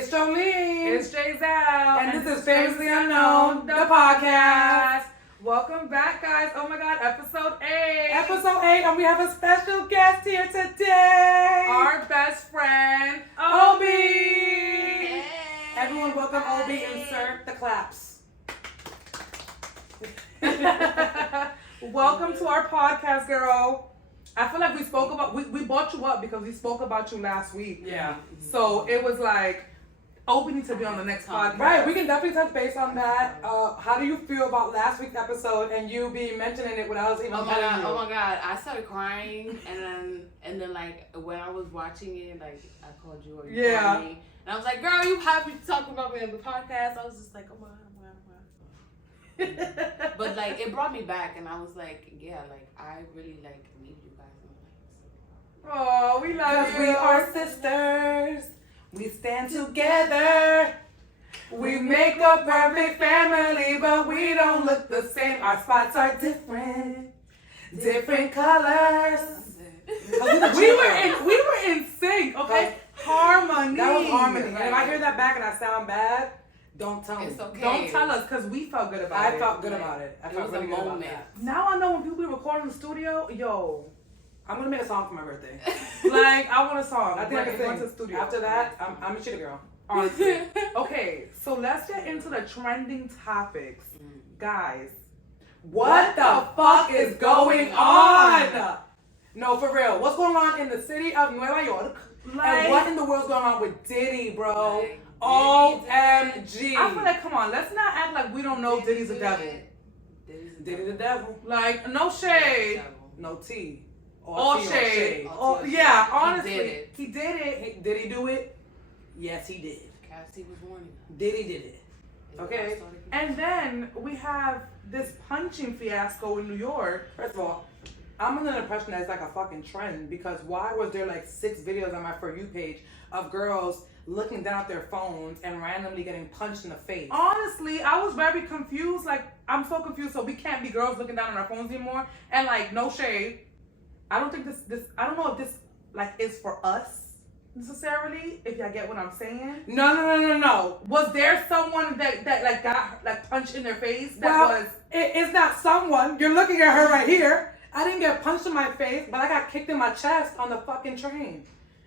It's Joleen. It's Jeizel. And this is Famously Unknown, the podcast. Welcome back, guys. Oh my God, episode 8. Episode 8, and we have a special guest here today. Our best friend, Obi. Hey. Everyone welcome Obi. Insert the claps. Welcome to our podcast, girl. I feel like we brought you up because we spoke about you last week. Yeah. So it was like, Obi needs to be on the next podcast. Right, we can definitely touch base on that. How do you feel about last week's episode and you be mentioning it when I was even telling you? Oh my god, I started crying and then like when I was watching it, like I called you or you called me. And I was like, girl, you have to talk about me on the podcast. I was just like, oh my god. But like it brought me back and I was like, yeah, like I really like need you guys in my life. Oh, we love you. We are sisters. We stand together. We make a perfect family, but we don't look the same. Our spots are different. Different colors. We were in sync, okay? Harmony. That was harmony. Right. And if I hear that back and I sound bad, don't tell me. It's okay. Don't tell us because we felt good about it. I felt good about it. I It felt was really a good about moment. that. Now I know when people be recording in the studio, yo, I'm gonna make a song for my birthday. like I want a song. I think I can Going to sing. the studio. After that, I'm a shitty girl. Honestly. Okay, so let's get into the trending topics. Guys, What the fuck is going on? No, for real. What's going on in the city of Nueva York? And what in the world's going on with Diddy, bro? Like, OMG. I feel like, come on, let's not act like we don't know Diddy's a devil. Diddy the devil. Like, no shade. No T. All T or shade. All Oh, tea. yeah, He honestly. did it. He did it. Did he do it? Yes, he did. Cassie was warning us. Diddy did it. Okay. And then we have this punching fiasco in New York. First of all, I'm under the impression that it's like a fucking trend because why was there like 6 videos on my For You page of girls looking down at their phones and randomly getting punched in the face? Honestly, I was very confused. Like, I'm so confused. So we can't be girls looking down on our phones anymore. And like, no shade. I don't think this. I don't know if this like is for us necessarily. If y'all get what I'm saying. No. Was there someone that like got like punched in their face? That was. It's not someone. You're looking at her right here. I didn't get punched in my face, but I got kicked in my chest on the fucking train.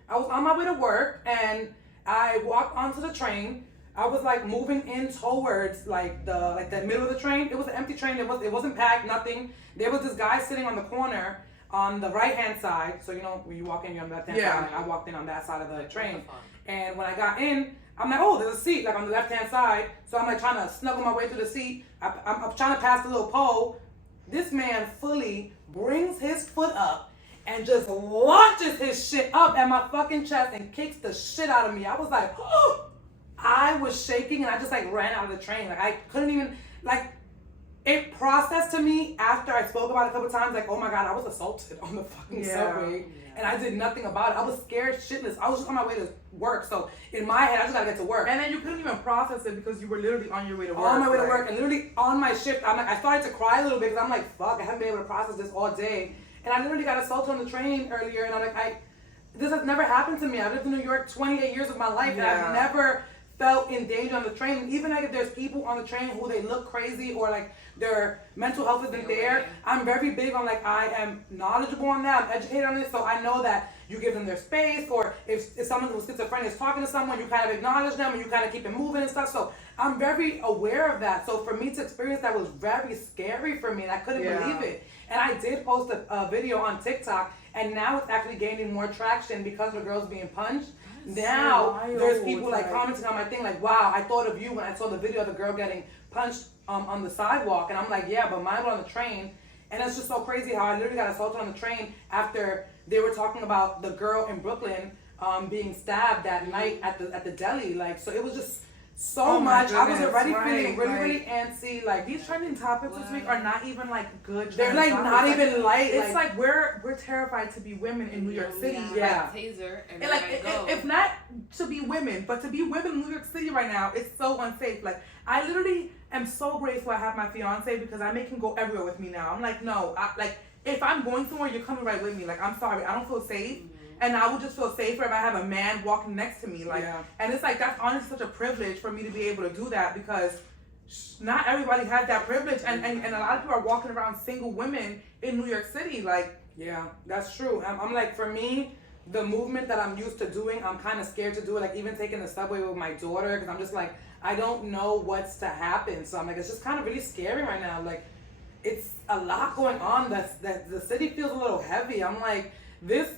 I was on my way to work and I walked onto the train. I was like moving in towards like the middle of the train. It was an empty train. It wasn't packed, nothing. There was this guy sitting on the corner on the right hand side. So you know when you walk in, you're on the left hand side. I walked in on that side of the train. And when I got in, I'm like, oh, there's a seat like on the left hand side. So I'm like trying to snuggle my way through the seat. I'm trying to pass the little pole. This man fully brings his foot up and just launches his shit up at my fucking chest and kicks the shit out of me. I was like, oh! I was shaking and I just like ran out of the train. Like I couldn't even, like, it processed to me after I spoke about it a couple times, like, oh my God, I was assaulted on the fucking subway. And I did nothing about it. I was scared shitless. I was just on my way to work. So in my head, I just gotta get to work. And then you couldn't even process it because you were literally on your way to work. On my way to work and literally on my shift, I started to cry a little bit because I'm like, fuck, I haven't been able to process this all day. And I literally got assaulted on the train earlier and I'm like, this has never happened to me. I've lived in New York 28 years of my life and I've never felt in danger on the train. And even like if there's people on the train who they look crazy or like their mental health isn't there, I'm very big on like, I am knowledgeable on that, I'm educated on this, so I know that you give them their space, or if someone who's schizophrenic is talking to someone, you kind of acknowledge them and you kind of keep it moving and stuff. So I'm very aware of that. So for me to experience that was very scary for me and I couldn't believe it. And I did post a video on TikTok and now it's actually gaining more traction because the girls being punched. Now there's people like commenting on my thing like, wow, I thought of you when I saw the video of the girl getting punched on the sidewalk. And I'm like, yeah, but mine was on the train. And it's just so crazy how I literally got assaulted on the train after they were talking about the girl in Brooklyn being stabbed that night at the deli. Like, so it was just so much. I was already feeling really antsy. Like, these trending topics this week are not even like good. They're like not even light. It's like we're terrified to be women in New York City. Yeah. Taser and like if not to be women, but to be women in New York City right now, it's so unsafe. Like I literally am so grateful I have my fiance because I make him go everywhere with me now. I'm like, no, like if I'm going somewhere, you're coming right with me. Like I'm sorry, I don't feel safe. and I would just feel safer if I have a man walking next to me. Like, and it's like that's honestly such a privilege for me to be able to do that because not everybody has that privilege, and a lot of people are walking around single women in New York City. Like, yeah, that's true. I'm like, for me, the movement that I'm used to doing, I'm kind of scared to do it. Like, even taking the subway with my daughter, because I'm just like, I don't know what's to happen. So I'm like, it's just kind of really scary right now. Like, it's a lot going on. That the city feels a little heavy. I'm like, this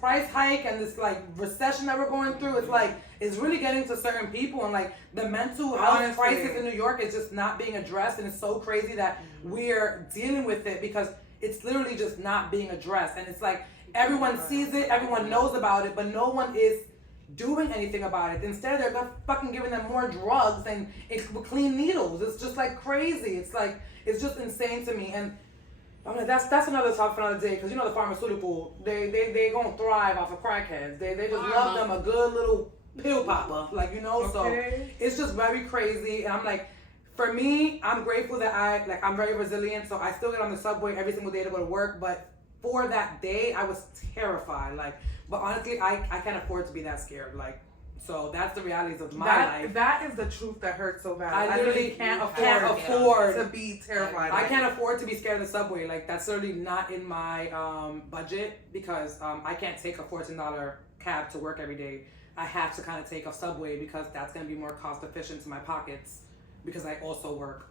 price hike and this like recession that we're going through, it's like it's really getting to certain people, and like the mental health crisis in New York is just not being addressed, and it's so crazy that we're dealing with it because it's literally just not being addressed, and it's like everyone sees it, everyone knows about it, but no one is doing anything about it. Instead, they're fucking giving them more drugs and clean needles. It's just like crazy. It's like it's just insane to me, and I'm like, that's another topic for another day, because you know the pharmaceutical, they gonna thrive off of crackheads. They just love them a good little pill popper, like, you know. So it's just very crazy, and I'm like, for me, I'm grateful that I'm very resilient, so I still get on the subway every single day to go to work, but for that day, I was terrified, like, but honestly, I can't afford to be that scared, like, so that's the realities of my life. That is the truth that hurts so bad. I literally can't afford to be terrified. I can't afford to be scared of the subway. Like, that's literally not in my budget, because I can't take a $14 cab to work every day. I have to kind of take a subway because that's going to be more cost efficient to my pockets, because I also work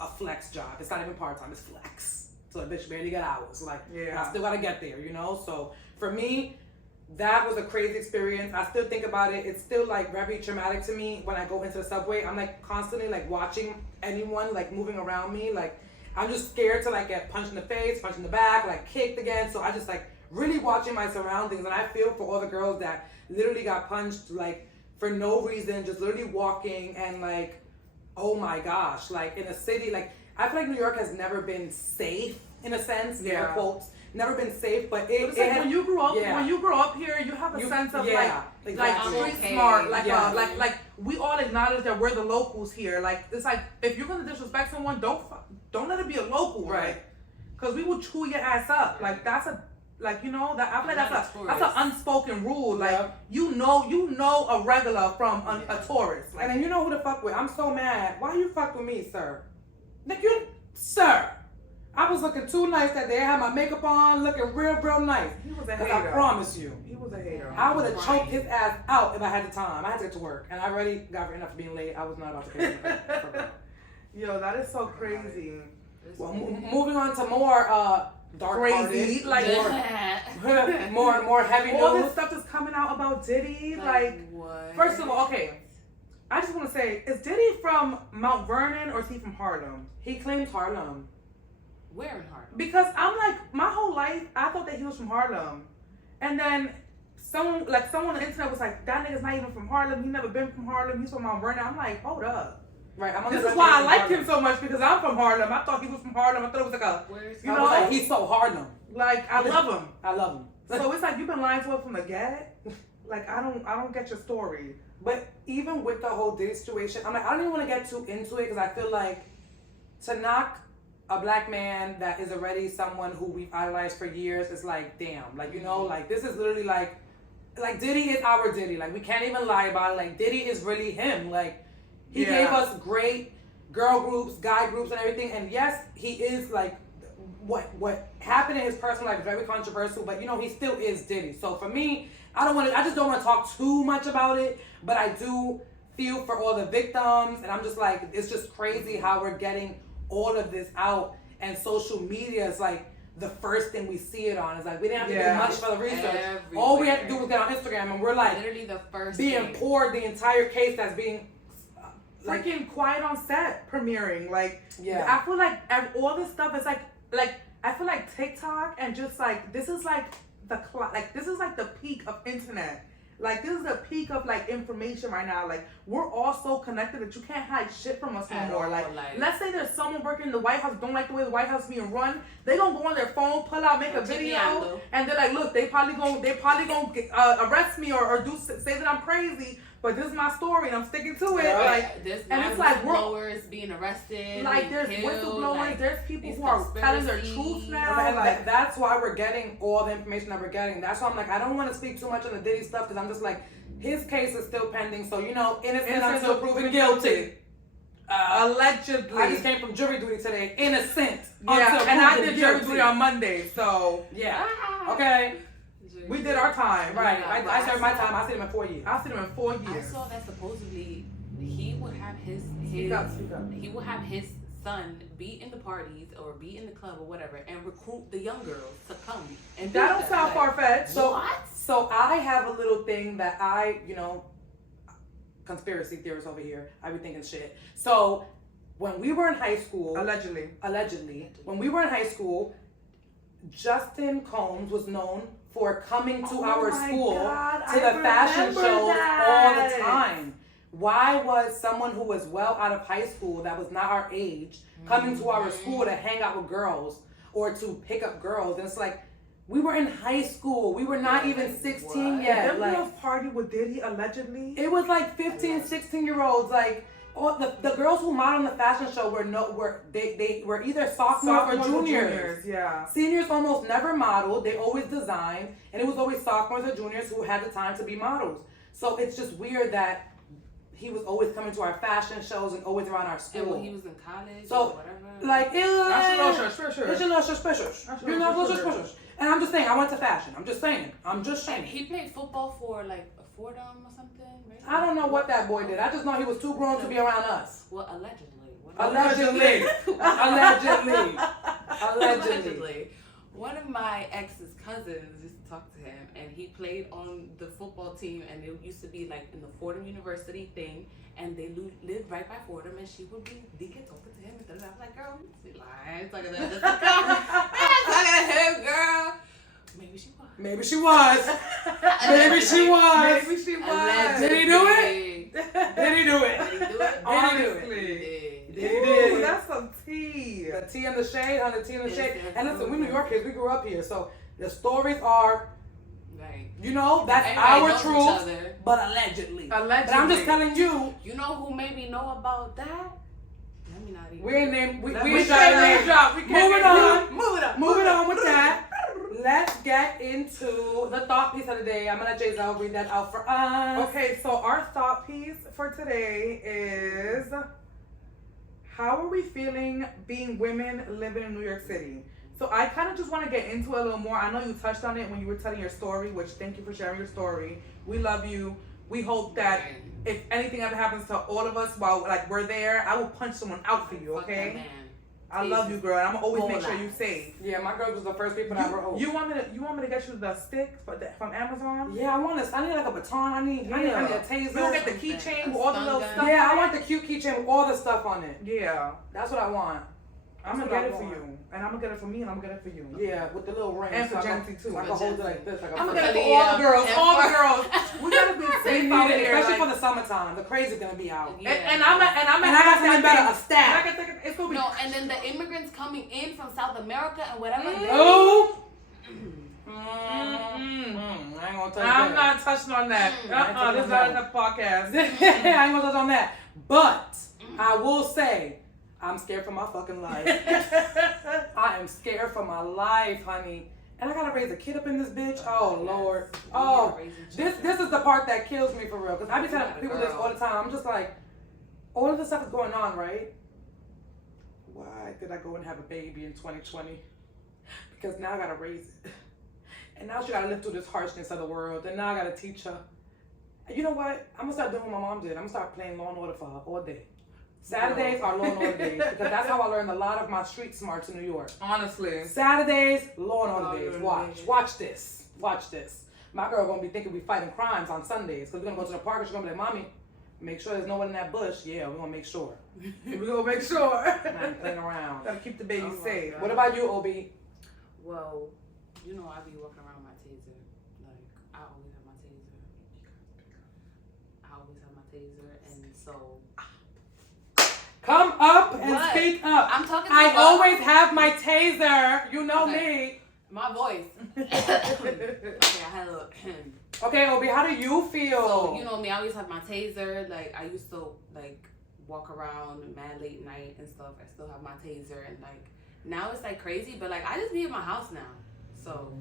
a flex job. It's not even part-time, it's flex. So the bitch barely got hours. Like, I still got to get there, you know? So for me, that was a crazy experience. I still think about it. It's still like very traumatic to me when I go into the subway. I'm like constantly like watching anyone like moving around me. Like, I'm just scared to like get punched in the face, punched in the back, like kicked again. So I just like really watching my surroundings, and I feel for all the girls that literally got punched like for no reason, just literally walking, and like, oh my gosh, like in a city, like I feel like New York has never been safe in a sense. Air quotes. Never been safe, but it's like when you grow up here, you have a sense of like street smart, like we all acknowledge that we're the locals here. Like, it's like, if you're gonna disrespect someone, don't let it be a local, right? Because we will chew your ass up. Like, that's a, like, you know, that I feel like that's an unspoken rule. Like, you know a regular from a tourist. Like, and then you know who to fuck with. I'm so mad. Why you fuck with me, sir? Like, sir. I was looking too nice that day. I had my makeup on, looking real nice. He was a hater. I promise you. He was a hater. I would have choked his ass out if I had the time. I had to get to work, and I already got enough for being late. I was not about to pay for Yo, that is so crazy. Well, moving on to more dark crazy, like more heavy news. All this stuff that's coming out about Diddy, like what? First of all, okay, I just want to say, is Diddy from Mount Vernon or is he from Harlem? He claims Harlem. Where in Harlem? Because I'm like, my whole life, I thought that he was from Harlem. And then someone on the internet was like, that nigga's not even from Harlem. He never been from Harlem. He's from Mount Vernon. I'm like, hold up. Right. This is why I liked him so much, because I'm from Harlem. I thought he was from Harlem. I thought it was like a, you know, like, he's so Harlem. Like, I love him. I love him. So it's like, you've been lying to us from the get. Like, I don't get your story. But even with the whole Diddy situation, I'm like, I don't even want to get too into it, because I feel like to knock a black man that is already someone who we've idolized for years is like, damn, like, you know, like, this is literally like Diddy is our Diddy. Like, we can't even lie about it. Like, Diddy is really him. Like, he gave us great girl groups, guy groups, and everything. And yes, he is like, what happened in his personal life is very controversial, but you know, he still is Diddy. So for me, I just don't want to talk too much about it, but I do feel for all the victims, and I'm just like, it's just crazy how we're getting all of this out, and social media is like the first thing we see it on. It's like, we didn't have to do much for the research. Everywhere. All we had to do was get on Instagram, and we're like literally the first being poured the entire case that's being freaking quiet on set premiering. Like, I feel like all this stuff is like I feel like TikTok and just like, this is like this is like the peak of internet. Like, this is the peak of like information right now. Like, we're all so connected that you can't hide shit from us no more. Like, let's say there's someone working in the White House, don't like the way the White House is being run. They gonna go on their phone, pull out, make a video, and they're like, look, they probably gonna arrest me or say that I'm crazy. But this is my story, and I'm sticking to it. Right. Like, there's and it's like whistleblowers being arrested. Like, there's killed, whistleblowers. like, there's people who are telling their truth now. And like, that's why we're getting all the information that we're getting. That's why I'm like, I don't want to speak too much on the Diddy stuff because I'm just like, his case is still pending. So innocent until proven guilty. Allegedly. I just came from jury duty today. Innocent. Yeah, and I did jury duty on Monday. So yeah. Okay. We did our time. Right. I served my time. I see him in 4 years. I see him in 4 years. I saw that supposedly he would have his Speak up. he will have his son be in the parties or be in the club or whatever and recruit the young girls to come. And that don't sound far fetched. So I have a little thing that conspiracy theorists over here. I be thinking shit. So when we were in high school, allegedly, when we were in high school, Justin Combs was known for coming to our school to the fashion shows all the time. Why was someone who was well out of high school that was not our age coming to our school to hang out with girls or to pick up girls? And it's like, we were in high school. We were not even 16 yet. Them girls party with Diddy allegedly? It was like 15, 16-year-olds. Like, all the girls who modeled on the fashion show they were either sophomores or juniors. Yeah. Seniors almost never modeled. They always designed, and it was always sophomores or juniors who had the time to be models. So it's just weird that he was always coming to our fashion shows and always around our school. And when he was in college so, or whatever. Like, and I'm just saying, I went to fashion. I'm just saying. And he played football for like Fordham or something, right? I don't know what that boy did. I just know he was too grown to be around us. Well, allegedly. Allegedly. One of my ex's cousins used to talk to him, and he played on the football team, and it used to be like in the Fordham University thing, and they lived right by Fordham, and she would be talking to him, and I was like, girl, you lying, talking to him, girl. Maybe she was. Maybe she was. Did he do it? Honestly. Did. That's some tea. The tea in the shade, the tea in the shade. And listen, we New York kids, we grew up here, so the stories are, that's our truth, but allegedly. But I'm just telling you. You know who maybe know about that? Let me not even. We ain't name. We can't name drop. Moving on with that. Let's get into the thought piece of the day. I'm gonna let Jeizel read that out for us. Okay, so our thought piece for today is, how are we feeling being women living in New York City? So I kind of just want to get into it a little more. I know you touched on it when you were telling your story, which thank you for sharing your story. We love you. We hope that if anything ever happens to all of us while we're there, I will punch someone out for you, okay? I love you, girl. And I'm gonna always make sure you're safe. Yeah, my girl was the first people that were. You want me to get you the stick from Amazon? Yeah, I need like a baton. I need a taser. You don't get the keychain with all the little stuff. Yeah, I want the cute keychain with all the stuff on it. Yeah, that's what I want. I'm gonna get it for you, and I'm gonna get it for me, and I'm gonna get it for you. Yeah, with the little ring. And for Jency too. So I can hold it like this. I'm gonna get it for all the girls. All the girls. We gotta be safe out here, especially for the summertime. The crazy's gonna be out. Yeah. And I'm gonna have something better. A staff. It's gonna be and then the immigrants coming in from South America and whatever. Oh. I ain't gonna touch that. I'm not touching on that. This is not a podcast. I ain't gonna touch on that. But I will say, I'm scared for my fucking life. I am scared for my life, honey. And I gotta raise a kid up in this bitch. Oh, Lord. Oh, this is the part that kills me for real. Because I be telling people this all the time. I'm just like, all of this stuff is going on, right? Why did I go and have a baby in 2020? Because now I gotta raise it. And now she gotta live through this harshness of the world. And now I gotta teach her. And you know what? I'm gonna start doing what my mom did. I'm gonna start playing Law and Order for her all day. Saturdays are Law and Order days because that's how I learned a lot of my street smarts in New York. Honestly. Saturdays, Law and Order days. Watch this. My girl gonna be thinking we fighting crimes on Sundays because we're gonna go to the park and she's gonna be like, Mommy, make sure there's no one in that bush. Yeah, we're gonna make sure. We're gonna make sure. I ain't playing around. Gotta keep the baby safe. What about you, Obi? Well, you know I be walking around with my taser. Like, I always have my taser. I taser, and so Come up and What? speak up. I'm talking. I to always have my taser. You know Okay. My voice. Okay, I had a little. me. Okay, Obi, how do you feel? So you know me, I always have my taser. Like I used to like walk around mad late night and stuff. I still have my taser, and like now it's like crazy, but like I just be in my house now. So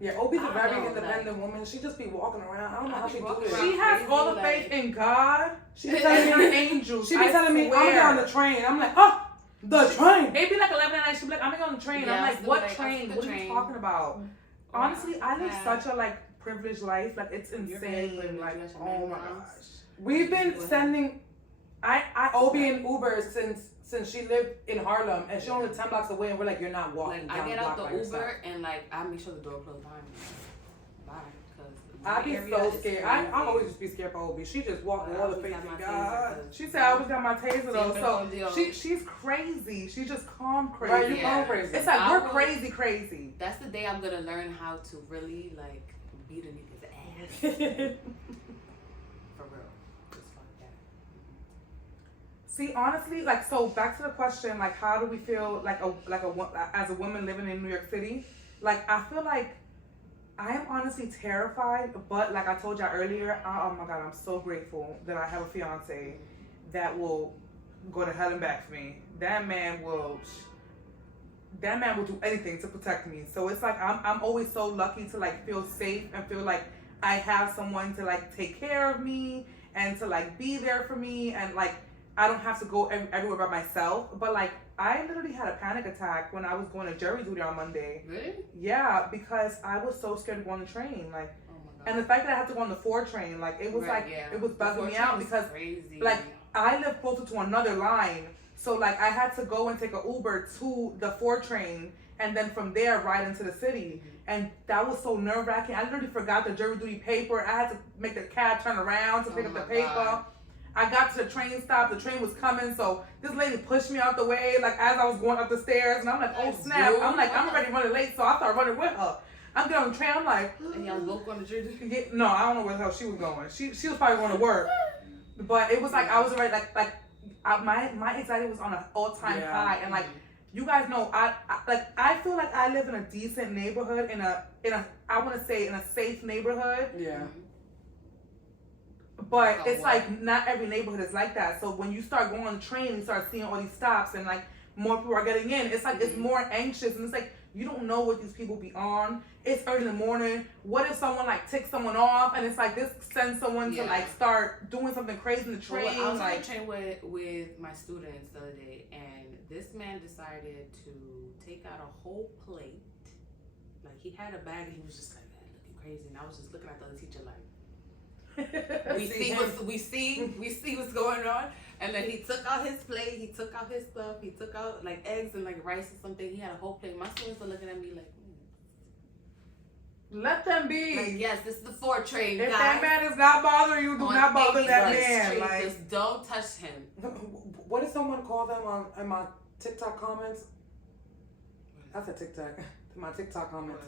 Yeah, Obi's I a don't very know, independent woman. She just be walking around. I don't know I how be she do walking it. around. She has Crazy, all the like- faith in God. She be telling And me, her angels. she be I telling me, I'm gonna swear. get on the train. I'm like, oh, the train. It'd be like 11 at night. She'd be like, I'm gonna get on the train. Yeah, I'm I like, still what like, I train? took the What are you train. talking about? Honestly, I live Yeah. such a like privileged life. Like it's You're very insane. privileged. Like, You got your oh man my house. gosh. We've been Go ahead. sending Obi in Uber since she lived in Harlem, and she only 10 blocks away, and we're like, you're not walking Like down I get the out block the by Uber yourself. and like I make sure the door closed behind me. Bye, because I'd be so scared. I always just be scared for Obi. She just walk with all the faith in God. She said I always got my taser though, Siempre so con Dios. she's crazy. She's just calm crazy. Right, you Yeah. go crazy. It's like I we're will- crazy. That's the day I'm gonna learn how to really like beat a nigga's ass for real. Just fuck that. See, honestly, like so. Back to the question, like, how do we feel as a woman living in New York City? Like, I feel like I am honestly terrified, but like I told y'all earlier, oh my God, I'm so grateful that I have a fiance that will go to hell and back for me. That man will do anything to protect me. So it's like I'm always so lucky to like feel safe and feel like I have someone to like take care of me and to like be there for me, and like I don't have to go everywhere by myself. But like I literally had a panic attack when I was going to jury duty on Monday. Really? Yeah, because I was so scared to go on the train. Like, Oh my god. and the fact that I had to go on the 4 train, like it was Right, like yeah. it was The bugging four me train out was because crazy. like I live closer to another line, so like I had to go and take an Uber to the 4 train and then from there ride into the city. And that was so nerve wracking. I literally forgot the jury duty paper. I had to make the cab turn around to pick Oh up the my paper. God. I got to the train stop. The train was coming, so this lady pushed me out the way, like as I was going up the stairs, and I'm like, oh snap! Dude. I'm like, I'm already running late, so I started running with her. I'm getting on the train. I'm like, And y'all both going to jury duty? yeah, no, I don't know where the hell she was going. She was probably going to work, but it was like I was already my anxiety was on an all-time Yeah. high, and like you guys know, I feel like I live in a decent neighborhood, in a I want to say in a safe neighborhood. Yeah. But Oh, it's wow. like not every neighborhood is like that. So when you start going on the train and start seeing all these stops and like more people are getting in, it's like it's more anxious, and it's like you don't know what these people be on. It's early in the morning. What if someone like ticks someone off, and it's like this sends someone to Yeah. like start doing something crazy in the Well, train? I was on like the train with my students the other day, and this man decided to take out a whole plate. Like he had a bag, and he was just like that, looking crazy, and I was just looking at the other teacher like. We see what's going on, and then he took out his plate, he took out his stuff, he took out like eggs and like rice or something. He had a whole plate. My students are looking at me like, let them be. like yes, this is the 4 train, If guys. that man is not bothering you, do On not bother that 86th man. Street, Like just don't touch him. What did someone call them in my TikTok comments? I said TikTok. My TikTok comments.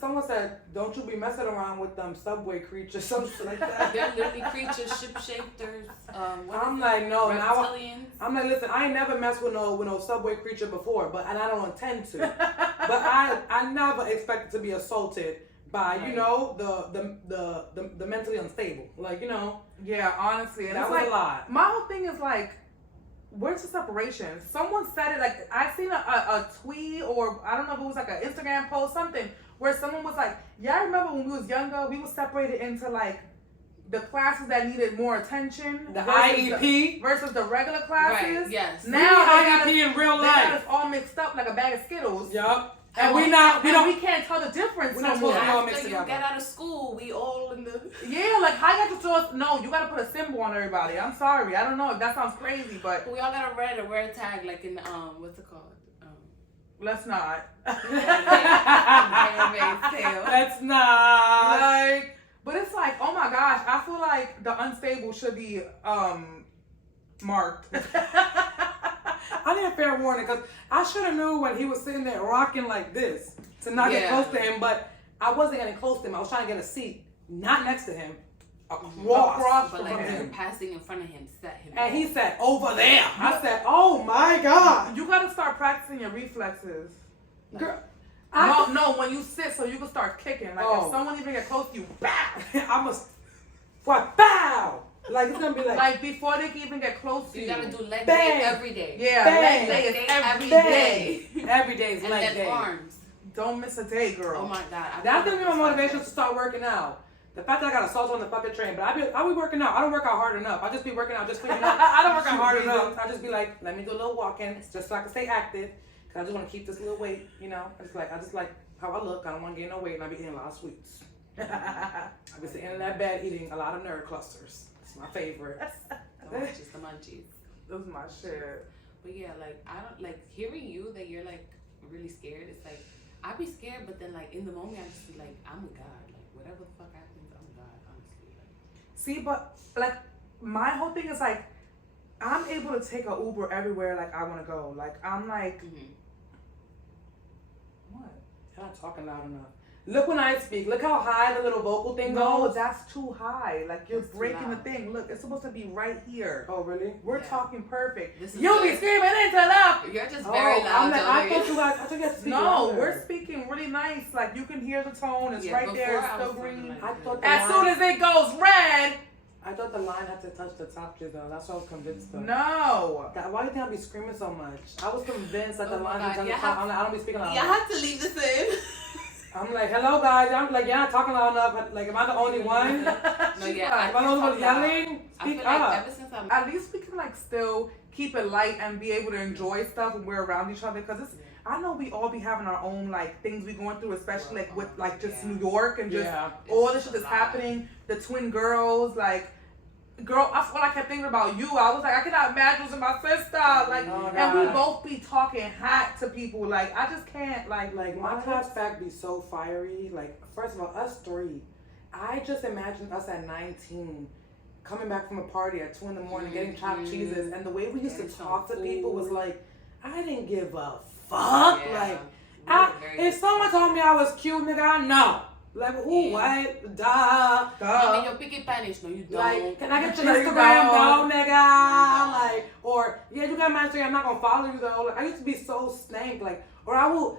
Someone said, "Don't you be messing around with them subway creatures," something like that. They're literally creatures, shapeshifters. I'm like, no, now reptilians. I'm like, listen, I ain't never messed with no subway creature before, and I don't intend to. But I never expected to be assaulted by Right. the mentally unstable, yeah, honestly, and that it's was like a lot. my whole thing is like, where's the separation? Someone said it, like I seen a tweet, or I don't know if it was like an Instagram post, something where someone was like, yeah, I remember when we was younger, we was separated into like the classes that needed more attention, The versus IEP versus the regular classes. Right, yes. Now Now they got IEP in real they got life. us all mixed up like a bag of Skittles. Yup. And And we can't tell the difference We're no not more. supposed to all mixed After you together. get out of school, we all in the. Yeah, like how you got to tell us? No, you got to put a symbol on everybody. I'm sorry, I don't know if that sounds crazy, but We all gotta wear a tag like in what's it called? let's not. Handmaid's Tale. That's not. Like, but it's like, oh my gosh, I feel like the unstable should be marked. I need a fair warning because I should have knew when he was sitting there rocking like this to not get Yeah. close to him, but I wasn't getting close to him. I was trying to get a seat, not next to him, across But from like you're him. passing in front of him, set him. And he said, over there. I said, oh my God. You gotta start practicing your reflexes. Girl, No, when you sit so you can start kicking. Like if someone even get close to you, bow. I'm a, what, bow. Like it's gonna be Like before they can even get close to you. You gotta do leg Bang. day every day. Yeah, Bang. leg day is every Bang. day. Every day is And leg then day. arms. Don't miss a day, girl. Oh my God. That's gonna be my motivation to start working out. The fact that I got assaulted on the fucking train, but I be working out. I don't work out hard enough. I just be working out, just cleaning up. I don't work out hard enough. I just be like, let me do a little walking, just so I can stay active. Cause I just want to keep this little weight, you know. I just like how I look. I don't want to gain no weight, and I be eating a lot of sweets. I be sitting in that bed eating a lot of nerd clusters. It's my favorite. The munchies, the munchies. That's my shit. But yeah, like I don't like hearing you that you're like really scared. It's like I be scared, but then like in the moment I just be like, I'm a God. Like whatever the fuck happens, I'm a God. Honestly, like. See, but like my whole thing is like I'm able to take a Uber everywhere like I want to go. Like I'm like, what? You're not talking loud enough. Look when I speak. Look how high the little vocal thing No, goes. that's too high. Like you're That's too breaking the loud. thing. Look, it's supposed to be right here. Oh really? We're Yeah. talking perfect. This is You'll be good. screaming into the. You're just very Oh, loud. I'm like, I Joleen. thought you guys. I thought you guys speak No, louder. we're speaking really nice. Like you can hear the tone. It's Yeah, right there. before It's I still was talking green. like I thought the As line, soon as it goes red, I thought the line had to touch the top though. That's why I was convinced of. no. Why do you think I be screaming so much? I was convinced that the Oh my line God, had to touch the you top. have- I'm like, I don't be speaking loud. You have to leave this in. I'm like, hello guys. I'm like, you're not talking loud enough. Like, am I the only one? No, She's yeah, like, Am I the only one talk loud. yelling? I feel Speak like up. ever since I'm At least we can like still keep it light and be able to enjoy stuff when we're around each other. Cause it's, I know we all be having our own like things we going through, especially like with like just Yeah. New York and just Yeah. all It's this shit that's a lot. happening. The twin girls, like, girl, that's what I kept thinking about you. I was like, I cannot imagine losing my sister. Like, Oh, and we God. both be talking hot to people. Like, I just can't. Like My class fact be so fiery. Like, first of all, us three. I just imagined us at 19 coming back from a party at 2 a.m, getting chopped Mhm. cheeses, and the way we used to Getting some talk to people was food. like, I didn't give a fuck. Yeah. Like, We were very if someone told me I was cute, nigga, I know. Like, who, Yeah. what, duh. I mean, you're picking Spanish. No, you don't. Like, can I get your No, you Instagram, don't. though, nigga? No. Like, or, yeah, you got my Instagram, I'm not gonna follow you, though. Like, I used to be so stank, like, or I will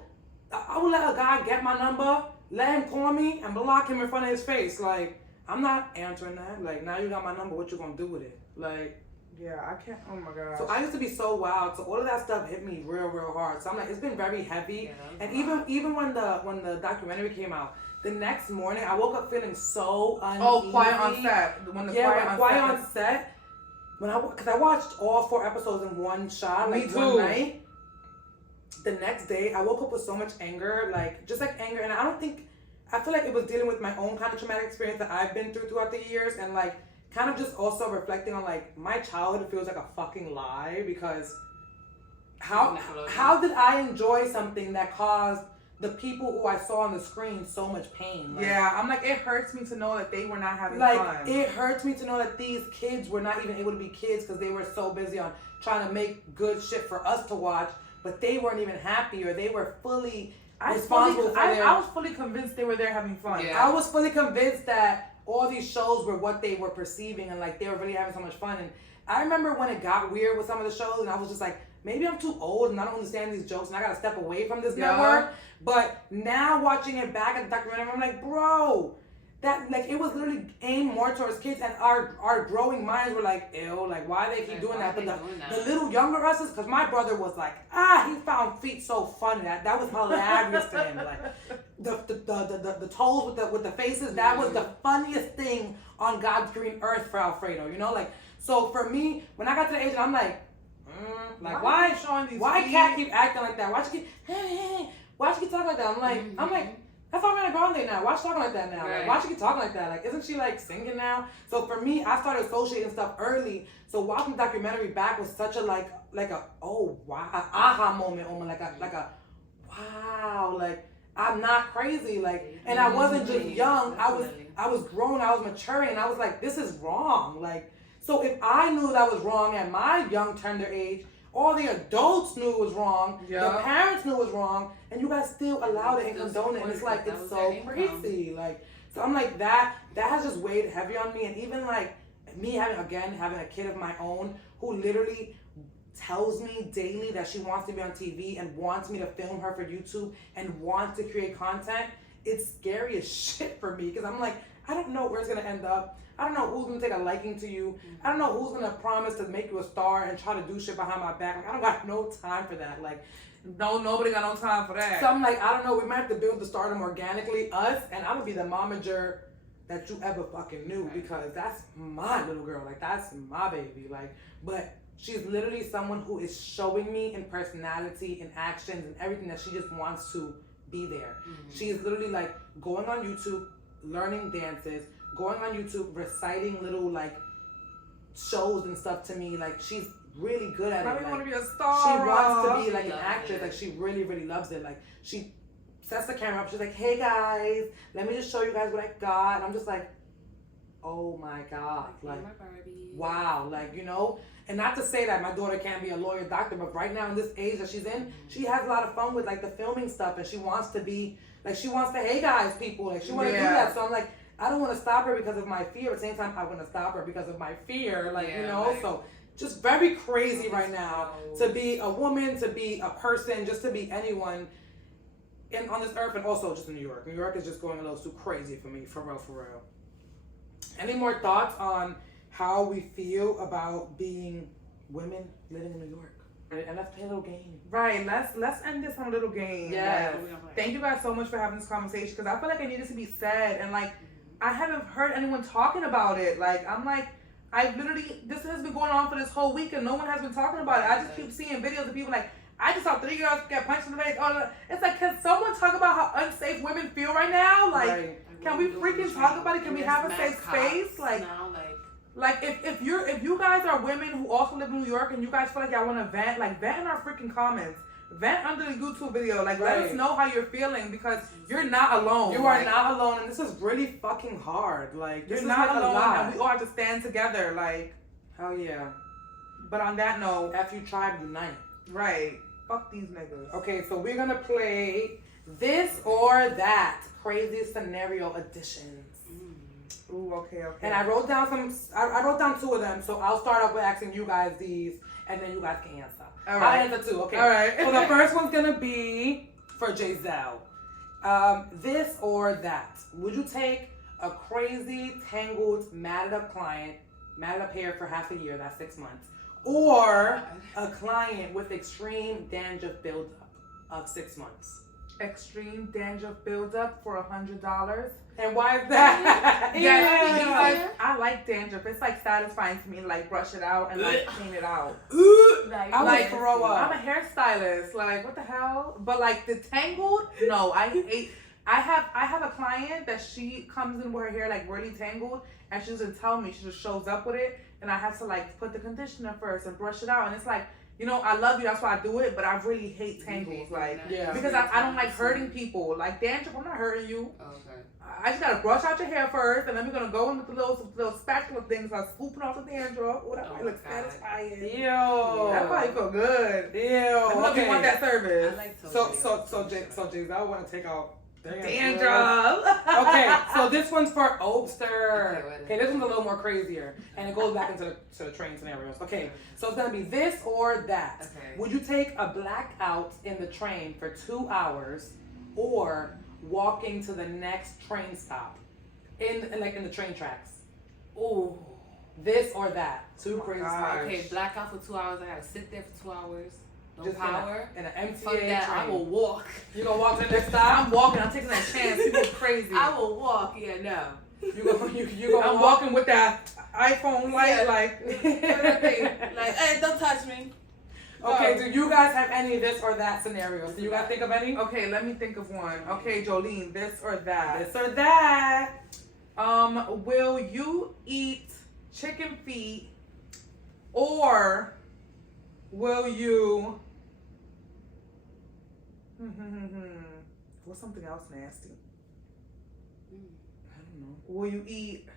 let a guy get my number, let him call me, and block him in front of his face. Like, I'm not answering that. Like, now you got my number, what you gonna do with it? Like, yeah, I can't. Oh my god. so I used to be so wild. So all of that stuff hit me real, real hard. So I'm like, it's been very heavy. Yeah, that was And a lot. even when the documentary came out, the next morning I woke up feeling so uneasy. Oh, Quiet on Set. When the Yeah, Quiet when on Quiet Set. on Set. Because I watched all 4 episodes in one shot, Me like too. one night. The next day, I woke up with so much anger, like just like anger, and I feel like it was dealing with my own kind of traumatic experience that I've been through throughout the years, and like kind of just also reflecting on like my childhood feels like a fucking lie because how did I enjoy something that caused the people who I saw on the screen so much pain? Like, Yeah, I'm like, it hurts me to know that they were not having like fun. it hurts me to know that these kids were not even able to be kids because they were so busy on trying to make good shit for us to watch, but they weren't even happy or they were fully responsible for their. I was fully convinced they were there having fun. Yeah. I was fully convinced that all these shows were what they were perceiving and like they were really having so much fun. And I remember when it got weird with some of the shows and I was just like, maybe I'm too old and I don't understand these jokes and I gotta step away from this Yeah. network. But now watching it back at the documentary, I'm like, bro, that like it was literally aimed more towards kids and our growing minds were like, ew, like why they keep Like, doing why that? are But they doing the that? little younger us's, because my brother was like, he found feet so funny. That was hilarious to him. Like the toes with the faces, that was the funniest thing on God's green earth for Alfredo, you know? Like, so for me, when I got to the age and I'm like, Why are you showing these why feet? Cat keep acting like that? Why she keep why she keep talking like that? I'm like, that's Ariana Grande now. Why she talking like that now? Like, why she keep talking like that? Like, isn't she like singing now? So for me, I started associating stuff early. So watching the documentary back was such a like a oh wow aha moment, almost like a wow, like I'm not crazy, like, and I wasn't just young. I was grown. I was maturing, and I was like, this is wrong. Like, so if I knew that was wrong at my young tender age, all the adults knew it was wrong. Yeah. The parents knew it was wrong, and you guys still allowed it and Still condoned it. And supported it's like it. That it's was so their income. crazy. Like, So I'm like, that has just weighed heavy on me. And even like me having a kid of my own who literally tells me daily that she wants to be on TV and wants me to film her for YouTube and wants to create content, it's scary as shit for me because I'm like, I don't know where it's gonna end up. I don't know who's gonna take a liking to you. I don't know who's gonna promise to make you a star and try to do shit behind my back. Like, I don't got no time for that. Like, nobody got no time for that. so I'm like, I don't know, we might have to build the stardom organically, us, and I'm gonna be the momager that you ever fucking knew because that's my little girl. Like, that's my baby. Like, but she's literally someone who is showing me in personality, in actions, and everything that she just wants to be there. She is literally like going on YouTube, learning dances, going on YouTube, reciting little like shows and stuff to me. Like, she's really good at it. I Like, want to be a star. she wants to be like an loves actress. it. Like, she really, really loves it. Like, she sets the camera up. She's like, hey guys, let me just show you guys what I got. And I'm just like, oh my God. Like, my Barbie. wow. Like, you know, and not to say that my daughter can't be a lawyer, doctor, but right now in this age that she's in, she has a lot of fun with like the filming stuff, and she wants to be like, she wants to, hey guys, people, like, she want to do that. So I'm like, I don't want to stop her because of my fear. At the same time, I want to stop her because of my fear. Like, you know, like, so just very crazy right now to be a woman, to be a person, just to be anyone on this earth, and also just in New York. New York is just going a little too crazy for me, for real, for real. Any more thoughts on how we feel about being women living in New York? And let's play a little game. Right, let's end this on a little game. Yes. Like, thank you guys so much for having this conversation because I feel like it needed to be said, and like I haven't heard anyone talking about it. Like, I'm like, I've literally, this has been going on for this whole week and no one has been talking about it. I just keep seeing videos of people like, I just saw 3 girls get punched in the face. Oh, it's like, can someone talk about how unsafe women feel right now? Like, Right. can we freaking talk about it? Can we have a safe space? Like, now, like if you guys are women who also live in New York and you guys feel like y'all want to vent, like, vent in our freaking comments. Vent under the YouTube video. Like, let us know how you're feeling because you're not alone. You are not alone, and this is really fucking hard. Like, You're this not is like alone, a lot. and we all have to stand together. Like, Hell yeah. but on that note, F you tribe unite. right? Fuck these niggas. Okay, so we're gonna play this or that crazy scenario editions. Ooh, okay. And I wrote down I wrote down 2 of them, so I'll start off with asking you guys these, and then you guys can answer. All right. I'll answer 2, okay? All right. So the first one's gonna be for Jeizel. This or that. Would you take a crazy, tangled, matted up client, matted up hair for half a year, that's 6 months, or a client with extreme dandruff buildup of 6 months? Extreme dandruff buildup for $100. And why is that? Yes, Yeah. because I like dandruff. It's like satisfying to me to like brush it out and like clean it out. like, I would Like, throw up. I'm a hairstylist. Like, what the hell? But like the tangled, no, I hate. I have a client that she comes in with her hair like really tangled, and she doesn't tell me. She just shows up with it, and I have to like put the conditioner first and brush it out. And it's like, you know, I love you, that's why I do it, but I really hate tangles, like, Yeah. because I don't like hurting people. Like dandruff, I'm not hurting you. Okay. I just gotta brush out your hair first, and then we're gonna go in with the little spatula things, like scooping off the dandruff. Oh, that probably looks satisfying. Ew. That probably feel good. Ew. Let me know if you want that I service. like So Jeizel want to take out Dandruff. Okay, so this one's for Obster. Okay, Okay, this one's a little more crazier, and it goes back into the train scenarios. Okay, so it's gonna be this or that. Okay. Would you take a blackout in the train for 2 hours, or walking to the next train stop in the train tracks? Ooh. This or that. 2 crazy gosh. scenarios. Okay, blackout for 2 hours. I gotta sit there for 2 hours. No Just power. in an MTA Fuck that. I train. will walk. You gonna walk to the next stop? I'm walking. I'm taking that chance. People crazy. I will walk. Yeah, no. You go I'm walk? walking with that iPhone light, Yeah. like. Like, hey, don't touch me. Okay, do you guys have any this or that scenarios? Do you guys think of any? Okay, let me think of one. Okay, Joleen, this or that. This or that. Will you eat chicken feet, or will you? What's something else nasty? I don't know. Will you eat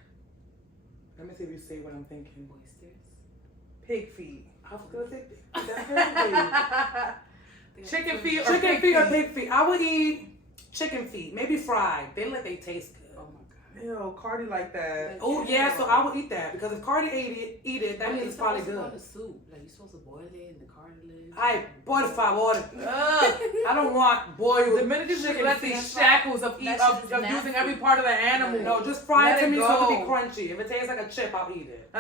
Let me see if you say what I'm thinking. Oysters. pig feet? I was gonna say definitely. Chicken feet or Chicken pig feet or feet? pig feet? I would eat chicken feet, maybe fried. They taste good. Oh my god. Ew, Cardi like that. Oh yeah, so I would eat that because if Cardi eat it, that means it's probably good. The soup, like you're supposed to boil it in the cartilage. Ay, por favor. I don't want boiled. The minute you chicken let these shackles of using every part of the animal. No, just fry it to me so go. it'll be crunchy. If it tastes like a chip, I'll eat it.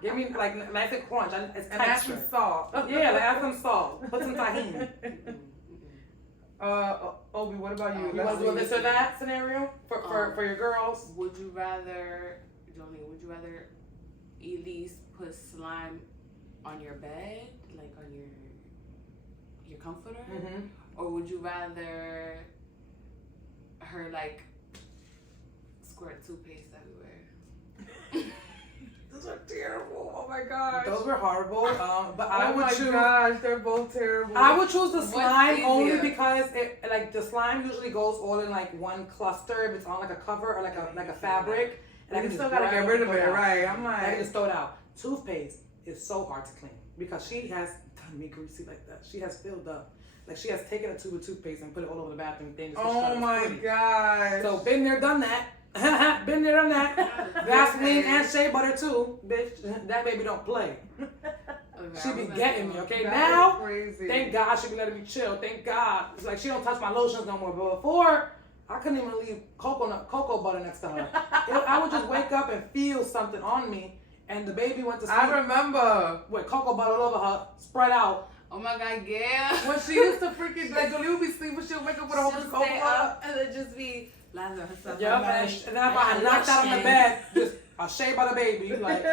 Give me like nice and crunch. It's And add some texture. salt. Yeah, like add some salt. Put some tahini. Obi, what about you? You want to do a this or that scenario for your girls? Would you rather, Joleen, would you rather Elise put slime on your bed, like on your comforter? Mm-hmm. Or would you rather her like squirt toothpaste everywhere? Those are terrible. Oh my gosh. Those were horrible. But I Oh would my choose. gosh, they're both terrible. I would choose the What's slime only easier? because it like the slime usually goes all in like one cluster if it's on like a cover or like a fabric. And I You can still just gotta get rid of it, right? I'm I can like, just throw it out. Toothpaste is so hard to clean because she has done me greasy like that. She has filled up. Like she has taken a tube of toothpaste and put it all over the bathroom thing. just so she thought oh it was my pretty. gosh. So been there, done that. Been there, done that. Vaseline and shea butter too, bitch. That baby don't play. Okay, She I be was gonna getting say, me, okay? That Now, is crazy. thank God she be letting me chill. Thank God. It's like she don't touch my lotions no more. But before, I couldn't even leave cocoa butter next to her. I would just wake up and feel something on me, and the baby went to sleep I remember with cocoa butter all over her, spread out. Oh my God, yeah. when she used to freaking like Jolie would be sleeping, she'll wake up with a whole bunch of She'll cocoa stay butter. up and then just be laughing at herself. Yep, and then I knocked out on the bed, just a shea butter baby. Like,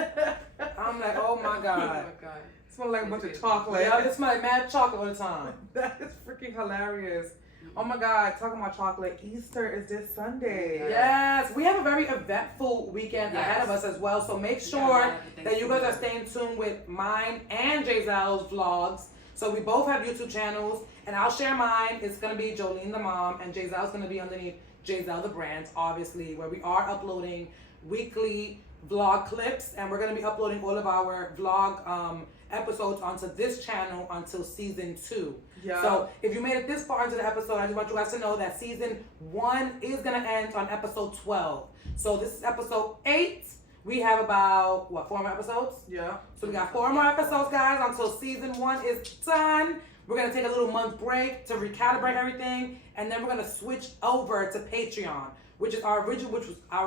I'm like, oh my Oh my God. God. Smell like a bunch of chocolate. Yeah, it smell like mad chocolate all the time. That is freaking hilarious. Oh my God, talking about chocolate, Easter is this Sunday. Yes, we have a very eventful weekend Yes. ahead of us as well. So make Yeah, sure I that you guys are staying tuned with mine and Jeizel's vlogs. So we both have YouTube channels, and I'll share mine. It's gonna be Joleen the Mom, and Jeizel's gonna be underneath Jeizel the Brand, obviously, where we are uploading weekly vlog clips, and we're gonna be uploading all of our vlog episodes onto this channel until season 2. Yeah. So if you made it this far into the episode, I just want you guys to know that season 1 is gonna end on episode 12. So this is episode 8. We have about 4 more episodes? Yeah. So we got 4 more episodes, guys, until season 1 is done. We're gonna take a little month break to recalibrate everything, and then we're gonna switch over to Patreon, which was our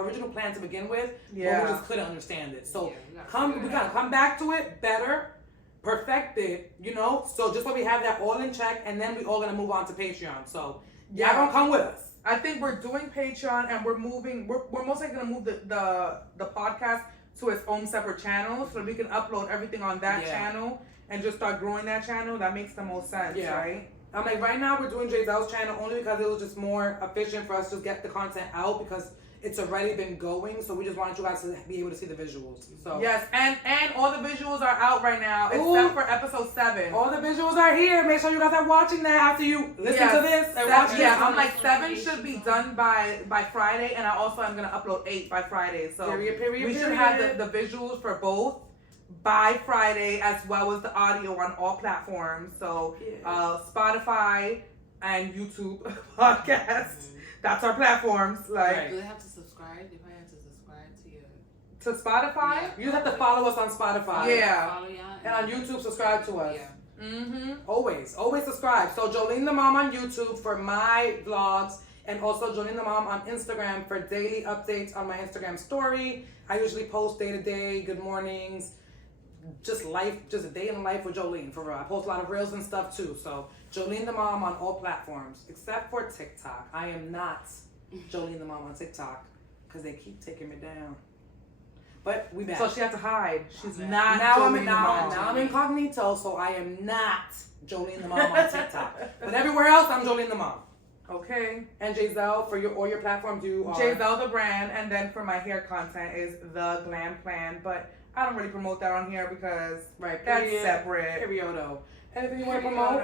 original plan to begin with, but Yeah. we just couldn't understand it. So Yeah, we gotta come back to it better, perfected, you know. So just so we have that all in check, and then we all gonna move on to Patreon. So y'all gonna come with us. I think we're doing Patreon and we're moving. We're most likely gonna move the podcast to its own separate channel so we can upload everything on that Yeah. channel and just start growing that channel. That makes the most sense, Yeah. right? I'm like, right now we're doing Jeizel's channel only because it was just more efficient for us to get the content out because it's already been going. So we just wanted you guys to be able to see the visuals. So Yes, and all the visuals are out right now Ooh. except for episode 7. all the visuals are here. Make sure you guys are watching that after you listen Yes. to this and watch this. Yeah, I'm on like social 7 media. should be done by Friday, and I also am gonna upload 8 by Friday. So Period, we should have the visuals for both by Friday as well as the audio on all platforms. So Spotify and YouTube podcasts. That's our platforms. Like Right. Do they have to subscribe? They probably have to subscribe to you. to Spotify. Yeah. You just have to follow us on Spotify. Yeah. Follow y'all And on YouTube, subscribe to us. Yeah. Mm-hmm. Always subscribe. So Joleen the Mom on YouTube for my vlogs, and also Joleen the Mom on Instagram for daily updates on my Instagram story. I usually post day to day, good mornings, just life, just a day in the life with Joleen for real. I post a lot of reels and stuff too. So Joleen the Mom on all platforms except for TikTok. I am not Joleen the Mom on TikTok because they keep taking me down. But we back. So she had to hide. She's Okay. not. now Joleen the now Mom. I'm incognito, so I am not Joleen the Mom on TikTok. But everywhere else, I'm Joleen the Mom. Okay. And Jeizel, for all your platforms, you are Jeizel the Brand, and then for my hair content is the Glam Plan, but I don't really promote that on here because right. that's Period. separate. Periodo. Anything you want to promote?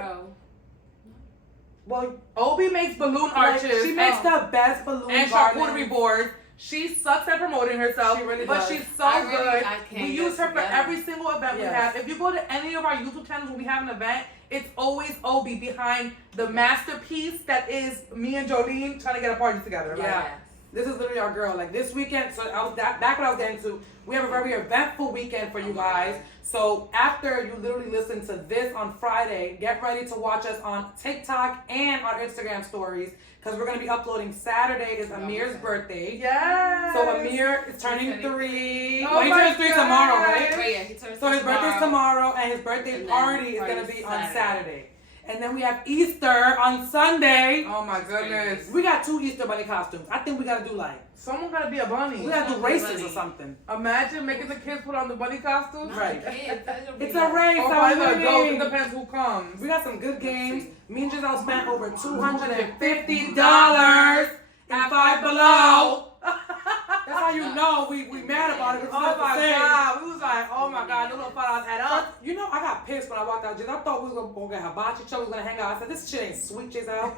Well, Obi makes balloon like, arches. she makes the best balloon and garland. charcuterie boards. She sucks at promoting herself, She really but does. she's so I really- good. I can't We use get her for together. every single event we Yes. have. If you go to any of our YouTube channels when we have an event, it's always Obi behind the masterpiece that is me and Joleen trying to get a party together. Like, Yeah. This is literally our girl. Like this weekend, so I was back what I was getting to. We have a very eventful weekend for you guys. So after you literally listen to this on Friday, get ready to watch us on TikTok and our Instagram stories because we're gonna be uploading. Saturday is Amir's birthday. Yes. So Amir is turning 3. Oh Well, he my turns 3 God. tomorrow, right? Oh, yeah, he turns So his birthday's tomorrow, and his birthday And then party is gonna party's be on Saturday. Saturday. And then we have Easter on Sunday. Oh my goodness. We got 2 Easter bunny costumes. I think we gotta do like, Someone gotta be a bunny. we gotta do Bunny. races or something. Imagine making the kids put on the bunny costumes. Right. It's It's a race. Or I'm by the adults, it winning. depends who comes. We got some good games. Me and Jeizel spent over $250 in Five Below. That's how you know we mad about it. Oh my God. We was like, oh my God, those little $5 add up. You know, I got pissed when I walked out. I thought we was gonna go get hibachi show. We was gonna hang out. I said, this shit ain't sweet, Jeizel.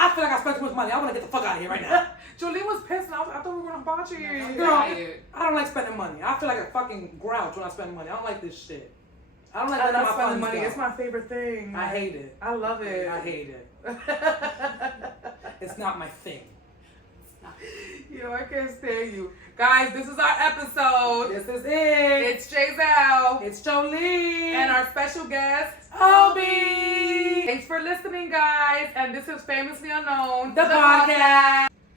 I feel like I spent too much money. I want to get the fuck out of here right now. Joleen was pissed and I thought we were gonna botch you. Girl, I don't like spending money. I feel like a fucking grouch when I spend money. I don't like this shit. I don't like I letting love my spending funds money. go. It's my favorite thing. I hate it. I love it. I hate it. It's not my thing. Yo, I can't stand you. Guys, this is our episode. This is it. It's Jeizel. It's Joleen. And our special guest, Obi. Thanks for listening, guys. And this is Famously Unknown, The podcast.